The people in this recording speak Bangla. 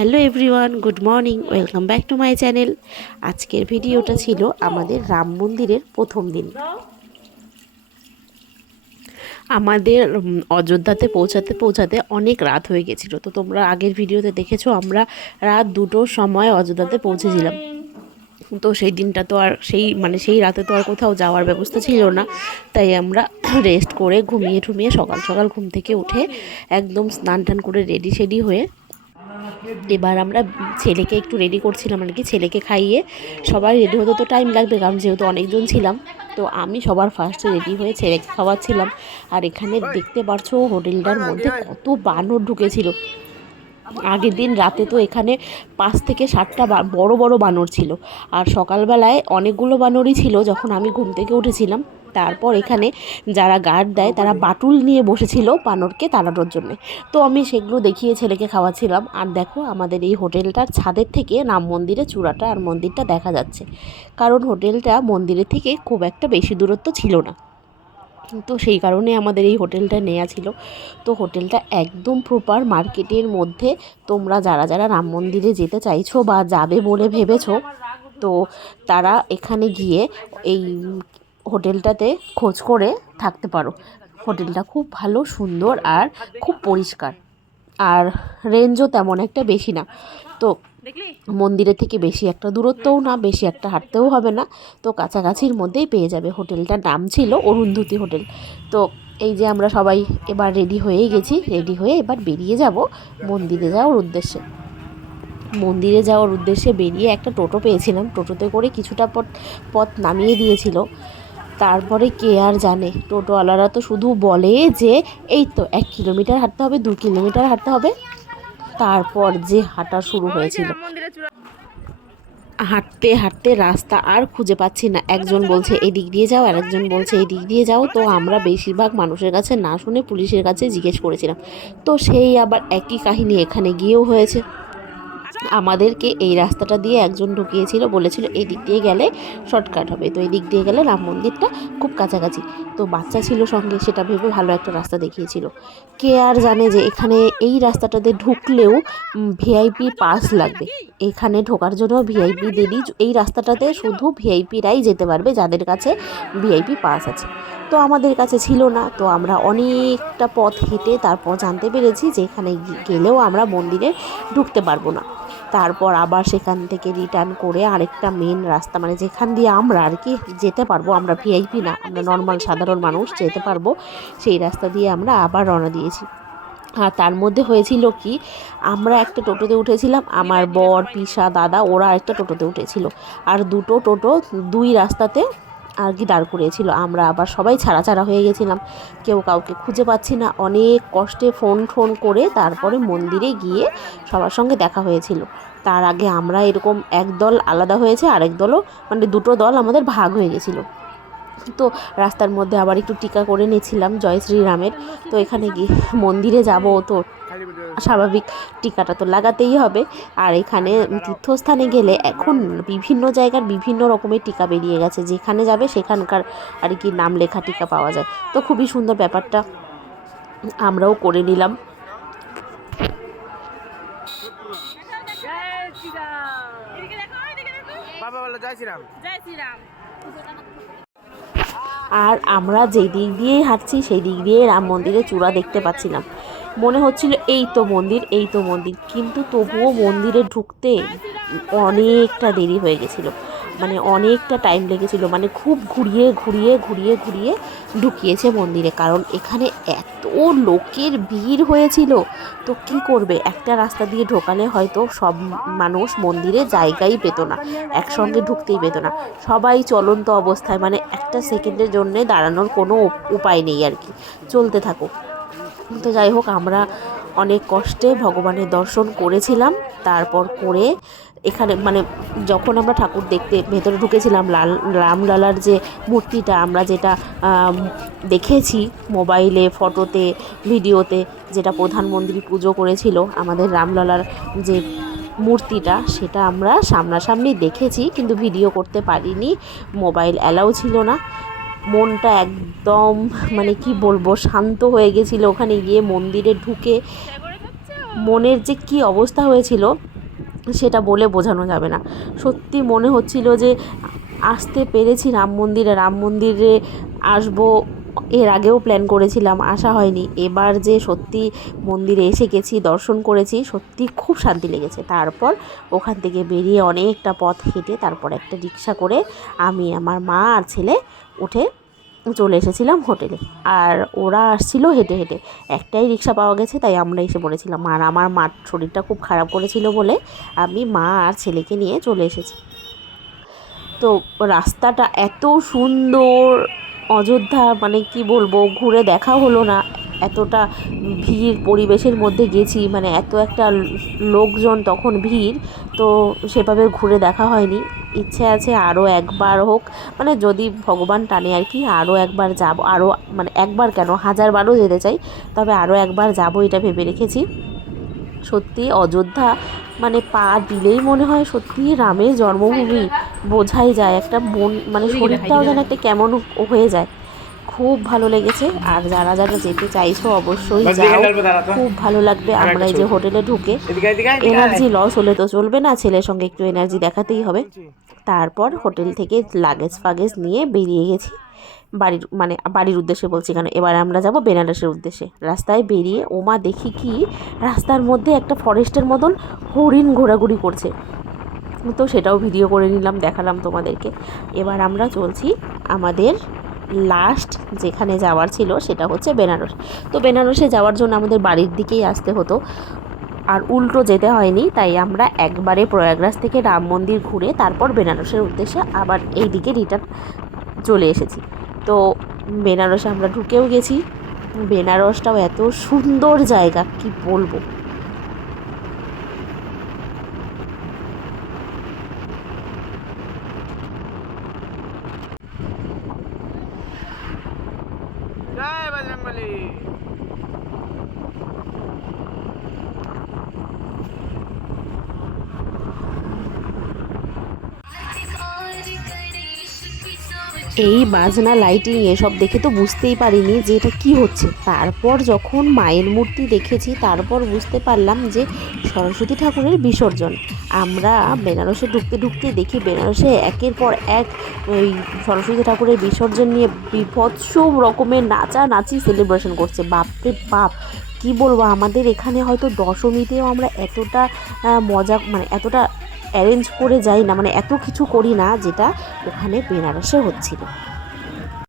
Hello everyone, good morning, welcome back to my channel. আজকের ভিডিওটা ছিল আমাদের রাম মন্দিরের প্রথম দিন। আমাদের অযোধ্যাতে পৌঁছাতে অনেক রাত হয়ে গেছিলো। তো তোমরা আগের ভিডিওতে দেখেছো আমরা রাত 2টোর সময় অযোধ্যাতে পৌঁছেছিলাম। তো সেই দিনটা তো আর সেই রাতে তো আর কোথাও যাওয়ার ব্যবস্থা ছিল না, তাই আমরা রেস্ট করে ঘুমিয়ে সকাল সকাল ঘুম থেকে উঠে একদম স্নান টান করে রেডি হয়ে এবার আমরা ছেলেকে একটু রেডি করছিলাম আর কি। ছেলেকে খাইয়ে সবাই রেডি হতে তো টাইম লাগবে, কারণ যেহেতু অনেকজন ছিলাম। তো আমি সবার ফার্স্টে রেডি হয়ে ছেলেকে খাওয়াচ্ছিলাম। আর এখানে দেখতে পারছো হোটেলটার মধ্যে কত বানর ঢুকেছিল। আগের দিন রাতে তো এখানে 5 থেকে 7টা বড় বড় বানর ছিল। আর সকালবেলায় অনেকগুলো বানরই ছিল যখন আমি ঘুম থেকে উঠেছিলাম। তারপর এখানে যারা গার্ড দেয় তারা বাটুল নিয়ে বসেছিল বানরকে তাড়ানোর জন্য। তো আমি সেগুলো দেখিয়ে ছেলেকে খাওয়াচ্ছিলাম। আর দেখো আমাদের এই হোটেলটার ছাদের থেকে রাম মন্দিরের চূড়াটা আর মন্দিরটা দেখা যাচ্ছে, কারণ হোটেলটা মন্দিরের থেকে খুব একটা বেশি দূরত্ব ছিল না। তো সেই কারণে আমাদের এই হোটেলটা নেওয়া ছিল। তো হোটেলটা একদম প্রপার মার্কেটের মধ্যে। তোমরা যারা যারা রাম মন্দিরে যেতে চাইছো বা যাবে বলে ভেবেছো, তো তারা এখানে গিয়ে এই হোটেলটাতে খোঁজ করে থাকতে পারো। হোটেলটা খুব ভালো, সুন্দর আর খুব পরিষ্কার। আর রেঞ্জও তেমন একটা বেশি না। তো মন্দিরের থেকে বেশি একটা দূরত্বও না, বেশি একটা হাঁটতেও হবে না। তো কাছাকাছির মধ্যেই পেয়ে যাবে। হোটেলটার নাম ছিল অরুন্ধতী হোটেল। তো এই যে আমরা সবাই এবার রেডি হয়েই গেছি। রেডি হয়ে এবার বেরিয়ে যাব মন্দিরে যাওয়ার উদ্দেশ্যে। মন্দিরে যাওয়ার উদ্দেশ্যে বেরিয়ে একটা টোটো পেয়েছিলাম। টোটোতে করে কিছুটা পথ নামিয়ে দিয়েছিল। তারপরে কে আর জানে, টোটোওয়ালারা তো শুধু বলে যে এই তো 1 কিলোমিটার হাঁটতে হবে, 2 কিলোমিটার হাঁটতে হবে। তারপর যে হাঁটা শুরু হয়েছিল, হাঁটতে হাঁটতে রাস্তা আর খুঁজে পাচ্ছি না। একজন বলছে এদিক দিয়ে যাও, আর একজন বলছে এদিক দিয়ে যাও। তো আমরা বেশিরভাগ মানুষের কাছে না শুনে পুলিশের কাছে জিজ্ঞেস করেছিলাম। তো সেই আবার একই কাহিনী এখানে গিয়েও হয়েছে। আমাদেরকে এই রাস্তাটা দিয়ে একজন ঢুকিয়েছিল, বলেছিল এই দিক দিয়ে গেলে শর্টকাট হবে। তো এই দিক দিয়ে গেলে রাম মন্দিরটা খুব কাছাকাছি। তো বাচ্চা ছিল সঙ্গে, সেটা ভেবে ভালো একটা রাস্তা দেখিয়েছিল। কে আর জানে যে এখানে এই রাস্তাটাতে ঢুকলেও ভিআইপি পাস লাগবে। এখানে ঢোকার জন্য ভিআইপিদেরই, এই রাস্তাটাতে শুধু ভিআইপিরাই যেতে পারবে যাদের কাছে ভিআইপি পাস আছে। তো আমাদের কাছে ছিল না। তো আমরা অনেকটা পথ হেঁটে তারপর জানতে পেরেছি যে এখানে গেলেও আমরা মন্দিরে ঢুকতে পারবো না। তারপর আবার সেখান থেকে রিটার্ন করে আরেকটা মেন রাস্তা, মানে যেখান দিয়ে আমরা আর কি যেতে পারবো, আমরা ভিআইপি না, আমরা নর্মাল সাধারণ মানুষ যেতে পারবো, সেই রাস্তা দিয়ে আমরা আবার রওনা দিয়েছি। আর তার মধ্যে হয়েছিল কি, আমরা একটা টোটোতে উঠেছিলাম, আমার বর, পিসা, দাদা ওরা একটা টোটোতে উঠেছিল। আর দুটো টোটো দুই রাস্তাতে আর কি দাঁড় করিয়েছিল। আমরা আবার সবাই ছাড়া হয়ে গেছিলাম, কেউ কাউকে খুঁজে পাচ্ছি না। অনেক কষ্টে ফোন করে তারপরে মন্দিরে গিয়ে সবার সঙ্গে দেখা হয়েছিল। তার আগে আমরা এরকম একদল আলাদা হয়েছে, আরেক দলও, মানে দুটো দল আমাদের ভাগ হয়ে গেছিলো। তো রাস্তার মধ্যে আবার একটু টিকা করে নিয়েছিলাম জয় শ্রীরামের। তো এখানে গিয়ে মন্দিরে যাব, তো স্বাভাবিক টিকাটা তো লাগাতেই হবে। আর এখানে তীর্থস্থানে গেলে এখন বিভিন্ন জায়গার বিভিন্ন রকমের টিকা বেরিয়ে গেছে, যেখানে যাবে সেখানকার আর কি নাম লেখা টিকা পাওয়া যায়। তো খুবই সুন্দর ব্যাপারটা, আমরাও করে নিলাম। আর আমরা যেই দিক দিয়েই হাঁটছি সেই দিক দিয়ে রাম মন্দিরের চূড়া দেখতে পাচ্ছিলাম। মনে হচ্ছিল এই তো মন্দির, এই তো মন্দির। কিন্তু তবুও মন্দিরে ঢুকতে অনেকটা দেরি হয়ে গেছিলো, মানে অনেকটা টাইম লেগেছিলো। মানে খুব ঘুরিয়ে ঢুকিয়েছে মন্দিরে, কারণ এখানে এত লোকের ভিড় হয়েছিল। তো কি করবে, একটা রাস্তা দিয়ে ঢোকালে হয়তো সব মানুষ মন্দিরে জায়গাই পেত না, একসঙ্গে ঢুকতেই পেত না। সবাই চলন্ত অবস্থায়, মানে একটা সেকেন্ডের জন্যে দাঁড়ানোর কোনো উপায় নেই আর কি, চলতে থাকো। তো যাই হোক, আমরা অনেক কষ্টে ভগবানের দর্শন করেছিলাম। তারপর করে এখানে মানে যখন আমরা ঠাকুর দেখতে ভেতরে ঢুকেছিলাম, রামলালার যে মূর্তিটা আমরা যেটা দেখেছি মোবাইলে, ফটোতে, ভিডিওতে, যেটা প্রধানমন্ত্রী পুজো করেছিল আমাদের রামলালার যে মূর্তিটা, সেটা আমরা সামনাসামনি দেখেছি, কিন্তু ভিডিও করতে পারিনি, মোবাইল অ্যালাউ ছিল না। মনটা একদম মানে কি বলবো, শান্ত হয়ে গেছিলো ওখানে গিয়ে, মন্দিরে ঢুকে মনের যে কি অবস্থা হয়েছিল সেটা বলে বোঝানো যাবে না। সত্যি মনে হচ্ছিল যে আসতে পেরেছি রাম মন্দিরে আসবো। এর আগেও প্ল্যান করেছিলাম, আসা হয়নি। এবার যে সত্যি মন্দিরে এসে গেছি, দর্শন করেছি, সত্যি খুব শান্তি লেগেছে। তারপর ওখান থেকে বেরিয়ে অনেকটা পথ হেঁটে তারপর একটা রিক্সা করে আমি, আমার মা আর ছেলে উঠে চলে এসেছিলাম হোটেলে। আর ওরা আসছিল হেঁটে হেঁটে, একটাই রিক্সা পাওয়া গেছে তাই আমরা এসে পড়েছিলাম। আর আমার মার শরীরটা খুব খারাপ করেছিল বলে আমি মা আর ছেলেকে নিয়ে চলে এসেছি। তো রাস্তাটা এত সুন্দর, অযোধ্যা মানে কি বলবো, ঘুরে দেখা হলো না। এতটা ভিড় পরিবেশের মধ্যে গেছি, মানে এত একটা লোকজন, তখন ভিড়, তো সেভাবে ঘুরে দেখা হয়নি। ইচ্ছে আছে আরও একবার হোক, মানে যদি ভগবান টানে আর কি, আরও একবার যাব, আরও মানে একবার কেন, হাজারবারও যেতে চাই, তবে আরও একবার যাব এটা ভেবে রেখেছি। সত্যি অযোধ্যা মানে পা দিলেই মনে হয় সত্যি রামের জন্মভূমি, বোঝাই যায়। একটা মন মানে শরীরটাও যেন একটা কেমন হয়ে যায়। খুব ভালো লেগেছে। আর যারা যারা যেতে চাইছো অবশ্যই যাও, খুব ভালো লাগবে। আমরা এই যে হোটেলে ঢুকে এনার্জি লস হলে তো চলবে না, ছেলের সঙ্গে একটু এনার্জি দেখাতেই হবে। তারপর হোটেল থেকে লাগেজ ফাগেজ নিয়ে বেরিয়ে গেছি বাড়ির উদ্দেশ্যে বলছি কেন, এবার আমরা যাব বেনারসের উদ্দেশ্যে। রাস্তায় বেরিয়ে ওমা দেখি কি রাস্তার মধ্যে একটা ফরেস্টের মতন হরিণ ঘোরাঘুরি করছে, তো সেটাও ভিডিও করে নিলাম, দেখালাম তোমাদেরকে। এবার আমরা চলছি আমাদের লাস্ট যেখানে যাওয়ার ছিল, সেটা হচ্ছে বেনারস। তো বেনারসে যাওয়ার জন্য আমাদের বাড়ির দিকেই আসতে হতো, আর উল্টো যেতে হয়নি, তাই আমরা একবারে প্রয়াগরাজ থেকে রাম মন্দির ঘুরে তারপর বেনারসের উদ্দেশ্যে আবার এই দিকে রিটার্ন চলে এসেছি। তো বেনারসে আমরা ঢুকেও গেছি। বেনারসটাও এত সুন্দর জায়গা, কি বলবো। जय बजरंगबली। এই বাজনা লাইটিং এসব দেখে তো বুঝতেই পারিনি যে এটা কী হচ্ছে। তারপর যখন মায়ের মূর্তি দেখেছি তারপর বুঝতে পারলাম যে সরস্বতী ঠাকুরের বিসর্জন। আমরা বেনারসে ঢুকতে ঢুকতে দেখি বেনারসে একের পর এক ওই সরস্বতী ঠাকুরের বিসর্জন নিয়ে বিভৎস রকমের নাচানাচি সেলিব্রেশন করছে। বাপরে বাপ, কী বলবো, আমাদের এখানে হয়তো দশমীতেও আমরা এতটা মজা মানে এতটা অ্যারেঞ্জ করে যাই না, মানে এত কিছু করি না যেটা ওখানে বেনারসে হচ্ছিল।